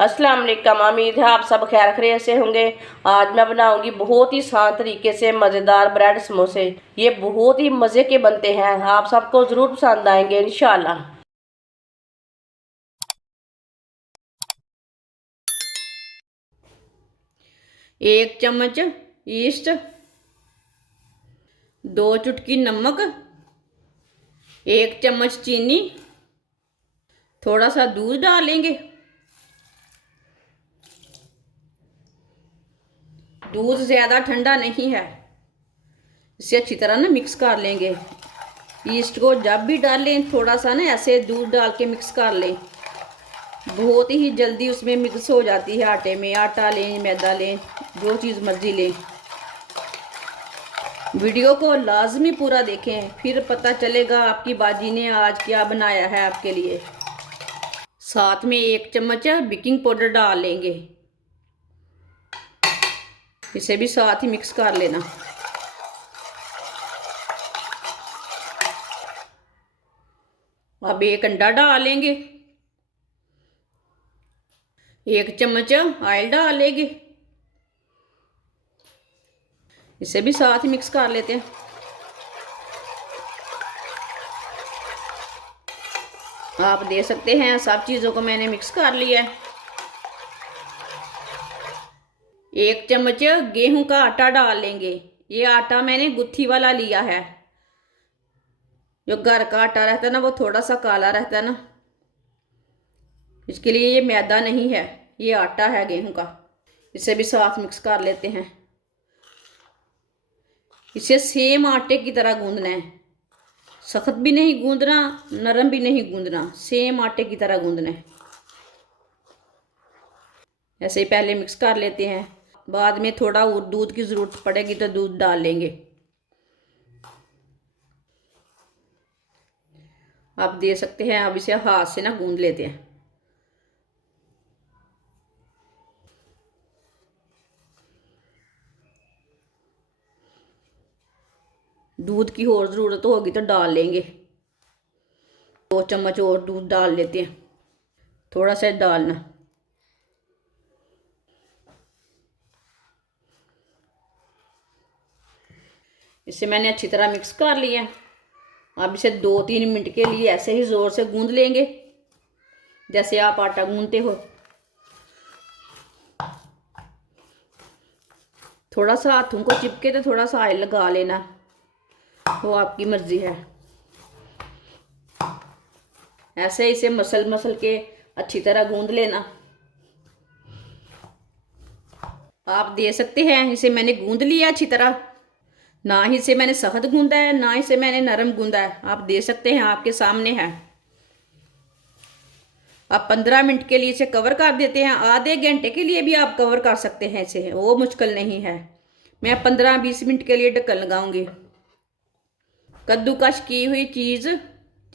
अस्सलाम वालेकुम। उम्मीद है आप सब खैर खैरियत से होंगे। आज मैं बनाऊंगी बहुत ही आसान तरीके से मज़ेदार ब्रेड समोसे। ये बहुत ही मज़े के बनते हैं, आप सबको ज़रूर पसंद आएंगे इंशाल्लाह। एक चम्मच ईस्ट, 2 चुटकी नमक, 1 चम्मच चीनी, थोड़ा सा दूध डालेंगे। दूध ज़्यादा ठंडा नहीं है, इसे अच्छी तरह ना मिक्स कर लेंगे। ईस्ट को जब भी डालें थोड़ा सा ना ऐसे दूध डाल के मिक्स कर लें, बहुत ही जल्दी उसमें मिक्स हो जाती है आटे में। आटा लें, मैदा लें, जो चीज़ मर्जी लें। वीडियो को लाजमी पूरा देखें, फिर पता चलेगा आपकी बाजी ने आज क्या बनाया है आपके लिए। साथ में 1 चम्मच बेकिंग पाउडर डाल लेंगे, इसे भी साथ ही मिक्स कर लेना। अब 1 अंडा डाल लेंगे, 1 चम्मच ऑयल डाल लेंगे, इसे भी साथ ही मिक्स कर लेते हैं। आप देख सकते हैं सब चीज़ों को मैंने मिक्स कर लिया है। 1 चम्मच गेहूं का आटा डाल लेंगे। ये आटा मैंने गुत्थी वाला लिया है, जो घर का आटा रहता है ना वो थोड़ा सा काला रहता है ना, इसके लिए ये मैदा नहीं है, ये आटा है गेहूं का। इसे भी साथ मिक्स कर लेते हैं। इसे सेम आटे की तरह गूंदना है, सख्त भी नहीं गूंदना, नरम भी नहीं गूंदना, सेम आटे की तरह गूंदना है। ऐसे ही पहले मिक्स कर लेते हैं, बाद में थोड़ा और दूध की ज़रूरत पड़ेगी तो दूध डाल लेंगे। आप दे सकते हैं, अब इसे हाथ से ना गूंद लेते हैं। दूध की और ज़रूरत होगी तो डाल लेंगे, 2 चम्मच और दूध डाल लेते हैं, थोड़ा सा डालना। इसे मैंने अच्छी तरह मिक्स कर लिया। अब इसे 2-3 मिनट के लिए ऐसे ही ज़ोर से गूंद लेंगे जैसे आप आटा गूंदते हो। थोड़ा सा हाथों को चिपके तो थोड़ा सा ऑयल लगा लेना, वो आपकी मर्जी है। ऐसे इसे मसल मसल के अच्छी तरह गूंद लेना। आप दे सकते हैं, इसे मैंने गूंद लिया अच्छी तरह। ना ही इसे मैंने सख्त गूंदा है, ना इसे मैंने नरम गूंदा है। आप दे सकते हैं, आपके सामने है। आप 15 मिनट के लिए इसे कवर कर देते हैं। आधे घंटे के लिए भी आप कवर कर सकते हैं इसे, वो मुश्किल नहीं है। मैं 15-20 मिनट के लिए ढक्कन लगाऊंगी। कद्दूकश की हुई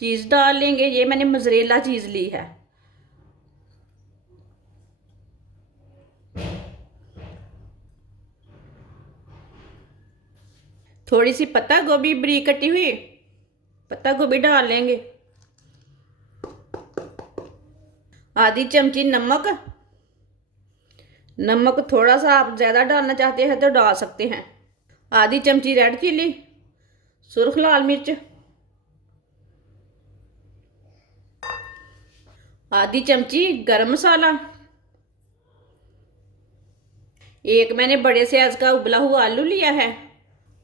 चीज़ डाल लेंगे। ये मैंने मोज़रेला चीज़ ली है। थोड़ी सी पत्ता गोभी बारीक कटी हुई पत्ता गोभी डाल लेंगे। आधी चमची नमक, नमक थोड़ा सा आप ज़्यादा डालना चाहते हैं तो डाल सकते हैं। आधी चमची रेड चिली, सुर्ख लाल मिर्च, आधी चमची गरम मसाला, एक मैंने बड़े साइज का उबला हुआ आलू लिया है।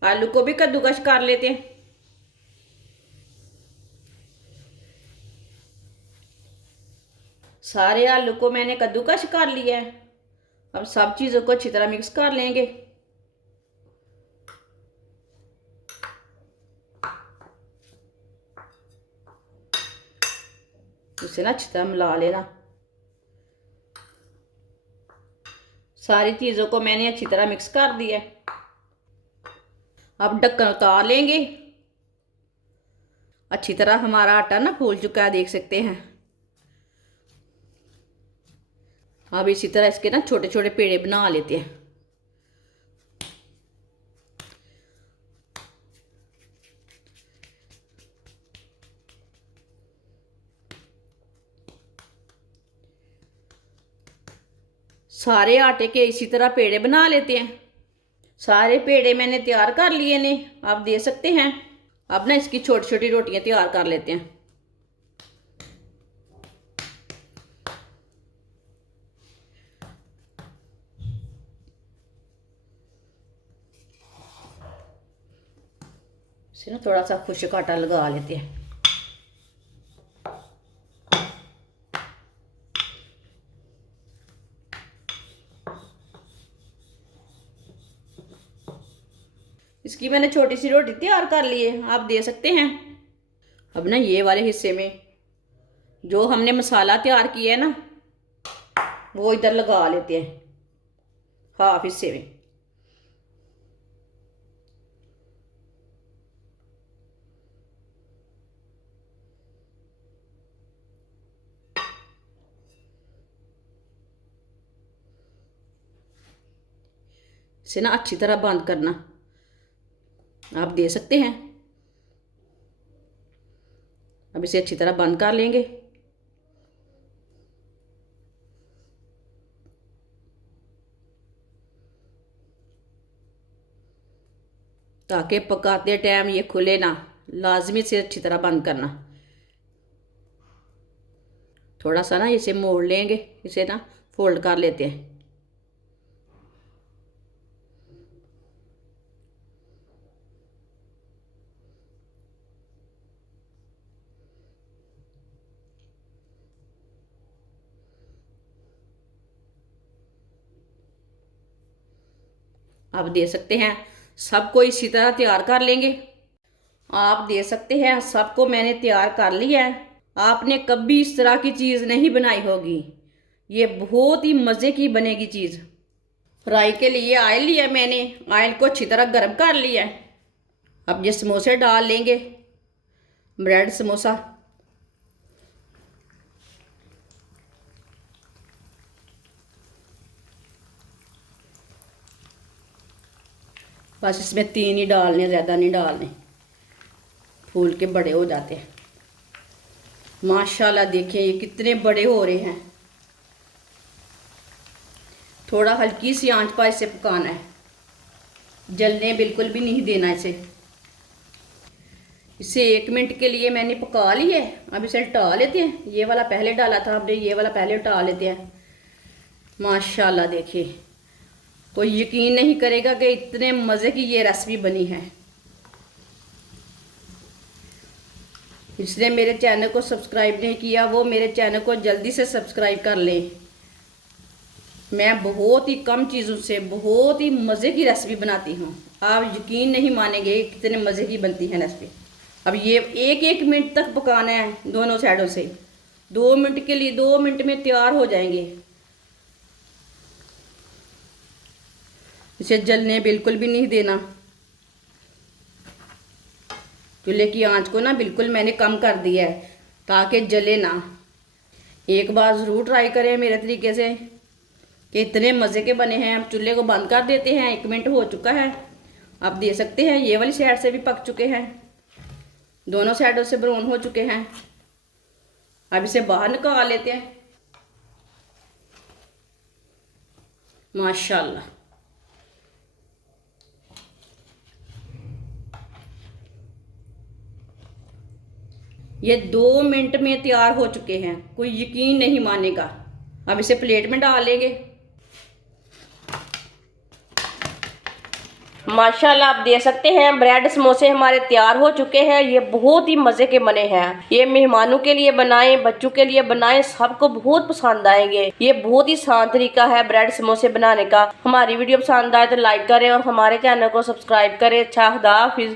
आलू को भी कद्दूकस कर लेते हैं। सारे आलू को मैंने कद्दूकस कर लिया है। अब सब चीज़ों को अच्छी तरह मिक्स कर लेंगे। इसे ना अच्छी तरह मिला लेना। सारी चीज़ों को मैंने अच्छी तरह मिक्स कर दिया है। अब ढक्कन उतार लेंगे। अच्छी तरह हमारा आटा ना फूल चुका है, देख सकते हैं। अब इसी तरह इसके ना छोटे छोटे पेड़े बना लेते हैं। सारे आटे के इसी तरह पेड़े बना लेते हैं। सारे पेड़े मैंने तैयार कर लिए ने, आप देख सकते हैं। अब ना इसकी छोटी छोटी रोटियां तैयार कर लेते हैं। इसे ना थोड़ा सा खुश्क आटा लगा लेते हैं। इसकी मैंने छोटी सी रोटी तैयार कर ली है, आप दे सकते हैं। अब ना ये वाले हिस्से में जो हमने मसाला तैयार किया है ना, वो इधर लगा लेते हैं हाफ हिस्से में। इसे ना अच्छी तरह बंद करना, आप दे सकते हैं। अब इसे अच्छी तरह बंद कर लेंगे। ताकि पकाते टाइम ये खुले ना, लाजमी से अच्छी तरह बंद करना। थोड़ा सा ना इसे मोड़ लेंगे, इसे ना फोल्ड कर लेते हैं। आप दे सकते हैं। सबको इसी तरह तैयार कर लेंगे। आप दे सकते हैं, सबको मैंने तैयार कर लिया है। आपने कभी इस तरह की चीज़ नहीं बनाई होगी, ये बहुत ही मज़े की बनेगी चीज़। फ्राई के लिए ऑयल लिया मैंने, ऑयल को अच्छी तरह गर्म कर लिया है। अब ये समोसे डाल लेंगे, ब्रेड समोसा। बस इसमें 3 ही डालने, ज़्यादा नहीं डालने, फूल के बड़े हो जाते हैं। माशाल्लाह देखिए ये कितने बड़े हो रहे हैं। थोड़ा हल्की सी आंच पर इसे पकाना है, जलने बिल्कुल भी नहीं देना इसे। इसे 1 मिनट के लिए मैंने पका लिया है। अब इसे उल्टा लेते हैं। ये वाला पहले डाला था, हमने ये वाला पहले उल्टा लेते हैं। माशाल्लाह देखिए, कोई यकीन नहीं करेगा कि इतने मज़े की ये रेसिपी बनी है। जिसने मेरे चैनल को सब्सक्राइब नहीं किया वो मेरे चैनल को जल्दी से सब्सक्राइब कर लें। मैं बहुत ही कम चीज़ों से बहुत ही मज़े की रेसिपी बनाती हूँ। आप यकीन नहीं मानेंगे कितने मज़े की बनती है रेसिपी। अब ये 1-1 मिनट तक पकाना है दोनों साइडों से। 2 मिनट के लिए, 2 मिनट में तैयार हो जाएंगे। इसे जलने बिल्कुल भी नहीं देना। चूल्हे की आंच को ना बिल्कुल मैंने कम कर दिया है ताकि जले ना। एक बार ज़रूर ट्राई करें मेरे तरीके से कि इतने मज़े के बने हैं। अब चूल्हे को बंद कर देते हैं। 1 मिनट हो चुका है, आप दे सकते हैं। ये वाली साइड से भी पक चुके हैं, दोनों साइडों से ब्राउन हो चुके हैं। अब इसे बाहर निकाल लेते हैं। माशाल्लाह ये 2 मिनट में तैयार हो चुके हैं, कोई यकीन नहीं मानेगा। अब इसे प्लेट में डाल लेंगे। माशाल्लाह आप देख सकते हैं ब्रेड समोसे हमारे तैयार हो चुके हैं। ये बहुत ही मज़े के बने हैं। ये मेहमानों के लिए बनाएं, बच्चों के लिए बनाएं, सबको बहुत पसंद आएंगे। ये बहुत ही आसान तरीका है ब्रेड समोसे बनाने का। हमारी वीडियो पसंद आए तो लाइक करें और हमारे चैनल को सब्सक्राइब करें। अच्छा, खुदा हाफिज़।